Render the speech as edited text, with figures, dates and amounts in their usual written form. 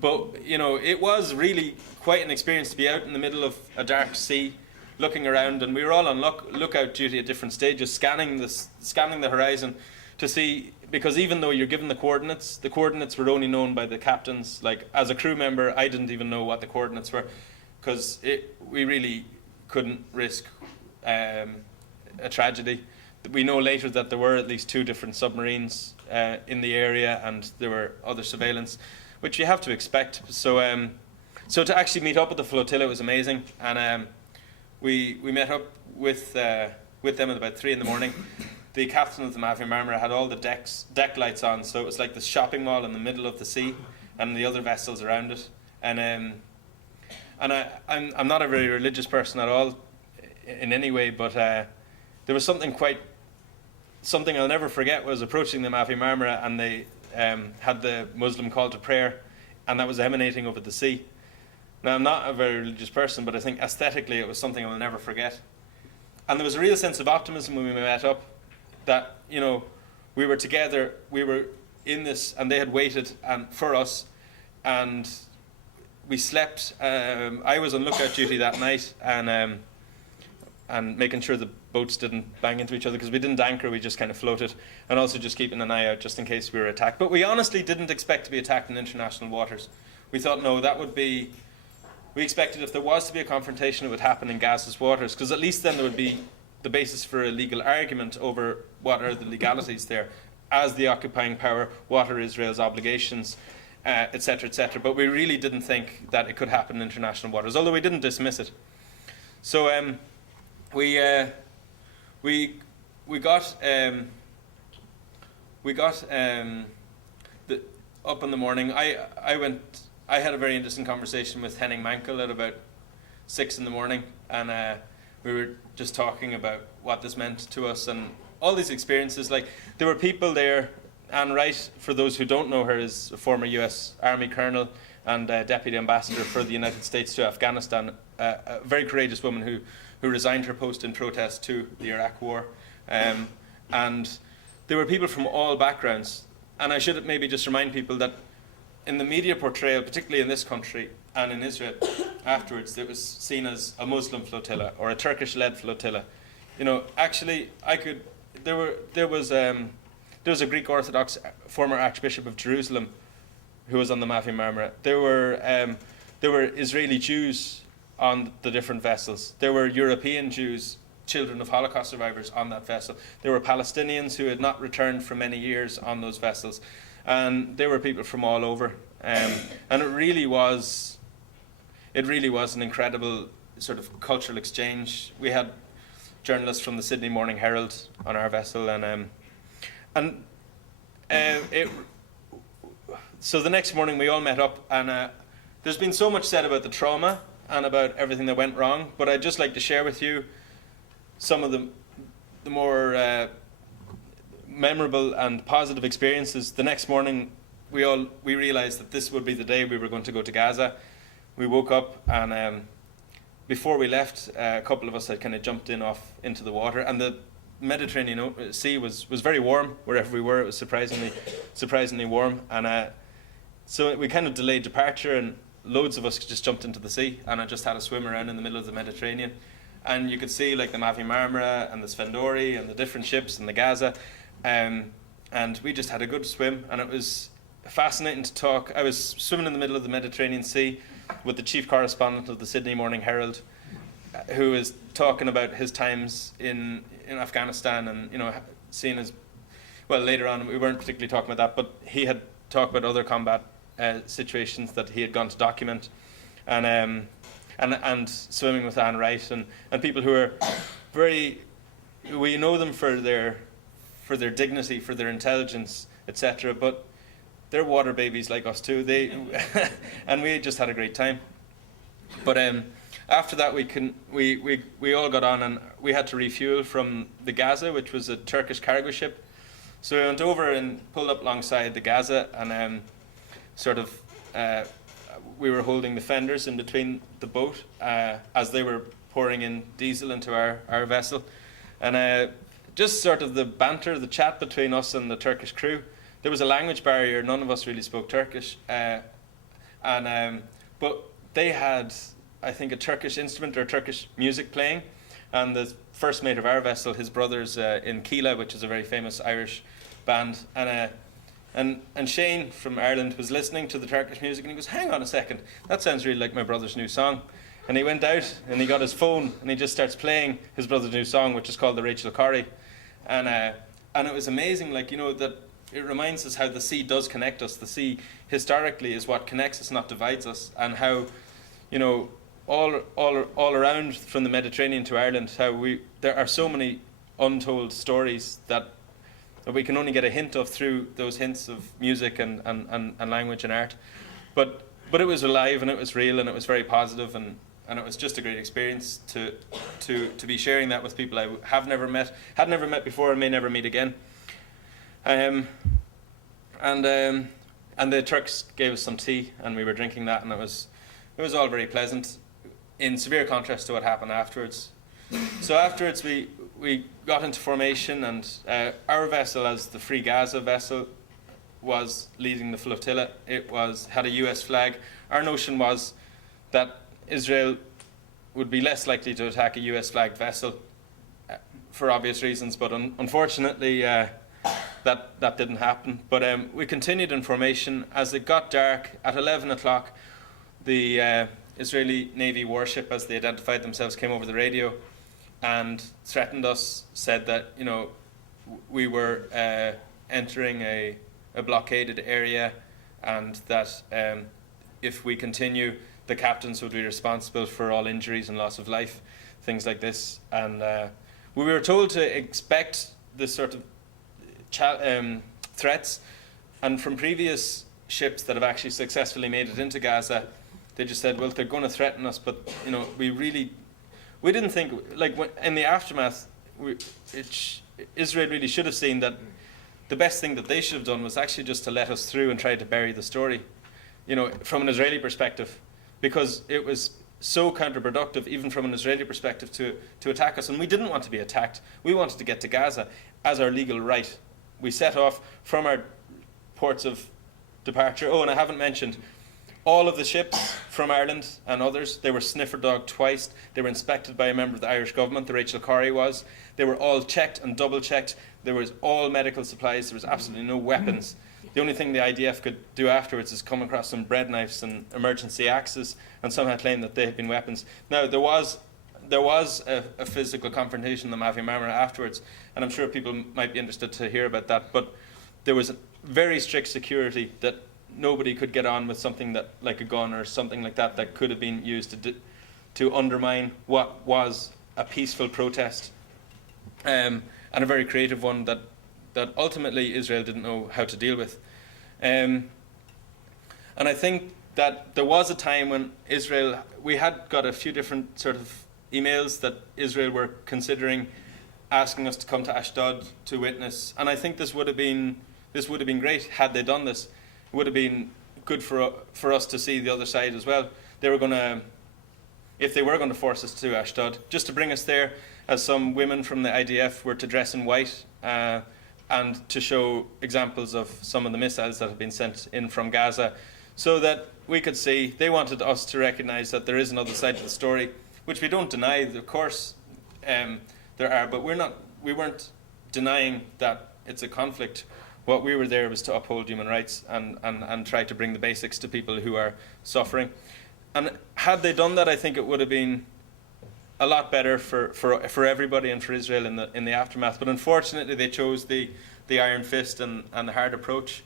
But, you know, it was really quite an experience to be out in the middle of a dark sea, looking around, and we were all on lookout duty at different stages, scanning the horizon to see, because even though you're given the coordinates were only known by the captains. Like, as a crew member, I didn't even know what the coordinates were, because we really couldn't risk a tragedy. We know later that there were at least 2 different submarines in the area, and there were other surveillance, which you have to expect. So to actually meet up with the flotilla was amazing, and we met up with them at about 3 in the morning. The captain of the Mavie Marmara had all the deck lights on, so it was like the shopping mall in the middle of the sea, and the other vessels around it. And I'm not a very religious person at all, in any way, but there was something I'll never forget was approaching the Mavie Marmara, and they had the Muslim call to prayer, and that was emanating over the sea. Now, I'm not a very religious person, but I think aesthetically it was something I'll never forget. And there was a real sense of optimism when we met up, that, you know, we were together, we were in this, and they had waited for us, and we slept. I was on lookout duty that night, and making sure the boats didn't bang into each other, because we didn't anchor, we just kind of floated, and also just keeping an eye out just in case we were attacked. But we honestly didn't expect to be attacked in international waters. We thought, no, we expected if there was to be a confrontation, it would happen in Gaza's waters, because at least then there would be the basis for a legal argument over what are the legalities there. As the occupying power, what are Israel's obligations, etc., etc. But we really didn't think that it could happen in international waters, although we didn't dismiss it. So we got up in the morning. I had a very interesting conversation with Henning Mankell at about 6 in the morning, and we were just talking about what this meant to us and all these experiences. Like, there were people there. Anne Wright, for those who don't know her, is a former US Army colonel and deputy ambassador for the United States to Afghanistan, a very courageous woman who resigned her post in protest to the Iraq War. And there were people from all backgrounds. And I should maybe just remind people that in the media portrayal, particularly in this country and in Israel afterwards, it was seen as a Muslim flotilla or a Turkish-led flotilla. You know, actually, there was a Greek Orthodox former Archbishop of Jerusalem who was on the Mavie Marmara. There were Israeli Jews on the different vessels. There were European Jews, children of Holocaust survivors, on that vessel. There were Palestinians who had not returned for many years on those vessels. And there were people from all over. And it really was an incredible sort of cultural exchange. We had journalists from the Sydney Morning Herald on our vessel, so the next morning we all met up, and there's been so much said about the trauma and about everything that went wrong, but I'd just like to share with you some of the more memorable and positive experiences. The next morning we realized that this would be the day we were going to go to Gaza. We woke up, and before we left, a couple of us had kind of jumped into the water, and the Mediterranean Sea was very warm wherever we were. It was surprisingly warm, and so we kind of delayed departure, and loads of us just jumped into the sea, and I just had a swim around in the middle of the Mediterranean, and you could see like the Mavie Marmara and the Svendori and the different ships and the Gaza, and we just had a good swim, and it was fascinating to talk. I was swimming in the middle of the Mediterranean Sea with the chief correspondent of the Sydney Morning Herald, who was talking about his times in Afghanistan, and, you know, seeing as well, later on we weren't particularly talking about that, but he had talked about other combat situations that he had gone to document, and swimming with Anne Wright and people who are we know them for their dignity, for their intelligence, etc., but they're water babies like us too. And we just had a great time. But after that, we all got on, and we had to refuel from the Gaza, which was a Turkish cargo ship. So we went over and pulled up alongside the Gaza, and we were holding the fenders in between the boat as they were pouring in diesel into our vessel, and just sort of the banter, the chat between us and the Turkish crew. There was a language barrier. None of us really spoke Turkish. But they had, I think, a Turkish instrument or Turkish music playing, and the first mate of our vessel, his brother's in Keela, which is a very famous Irish band, and Shane from Ireland was listening to the Turkish music, and he goes, "Hang on a second, that sounds really like my brother's new song." And he went out and he got his phone and he just starts playing his brother's new song, which is called the Rachel Corrie, and it was amazing, like, you know, that it reminds us how the sea does connect us. The sea historically is what connects us, not divides us, and how, you know, all around from the Mediterranean to Ireland, how there are so many untold stories that we can only get a hint of through those hints of music and language and art. But it was alive and it was real and it was very positive, and it was just a great experience to be sharing that with people I had never met before and may never meet again. And the Turks gave us some tea and we were drinking that, and it was all very pleasant, in severe contrast to what happened afterwards. So afterwards we got into formation, and our vessel, as the Free Gaza vessel, was leading the flotilla. It had a US flag. Our notion was that Israel would be less likely to attack a US flagged vessel for obvious reasons, but unfortunately that didn't happen. But we continued in formation. As it got dark at 11 o'clock, the Israeli Navy warship, as they identified themselves, came over the radio and threatened us, said that, you know, we were entering a blockaded area, and that if we continue, the captains would be responsible for all injuries and loss of life, things like this. And we were told to expect this sort of threats, and from previous ships that have actually successfully made it into Gaza, they just said, well, they're going to threaten us, but, you know, we didn't think, like, in the aftermath, Israel really should have seen that the best thing that they should have done was actually just to let us through and try to bury the story, you know, from an Israeli perspective, because it was so counterproductive, even from an Israeli perspective, to attack us. And we didn't want to be attacked. We wanted to get to Gaza as our legal right. We set off from our ports of departure. Oh, and I haven't mentioned, all of the ships from Ireland and others, they were sniffer dogged twice. They were inspected by a member of the Irish government, the Rachel Corrie was. They were all checked and double checked. There was all medical supplies. There was absolutely no weapons. The only thing the IDF could do afterwards is come across some bread knives and emergency axes and somehow claim that they had been weapons. Now, there was a physical confrontation in the Mavi Marmara afterwards, and I'm sure people might be interested to hear about that, but there was a very strict security that nobody could get on with something that, like a gun or something like that, that could have been used to undermine what was a peaceful protest, and a very creative one that ultimately Israel didn't know how to deal with. And I think that there was a time when we had got a few different sort of emails that Israel were considering asking us to come to Ashdod to witness, and I think this would have been great had they done this. It would have been good for us to see the other side as well. If they were going to force us to Ashdod, just to bring us there, as some women from the IDF were to dress in white and to show examples of some of the missiles that have been sent in from Gaza, so that we could see. They wanted us to recognise that there is another side to the story, which we don't deny. Of course, there are, but we weren't denying that it's a conflict. What we were there was to uphold human rights and try to bring the basics to people who are suffering. And had they done that, I think it would have been a lot better for everybody and for Israel in the aftermath. But unfortunately, they chose the iron fist and the hard approach.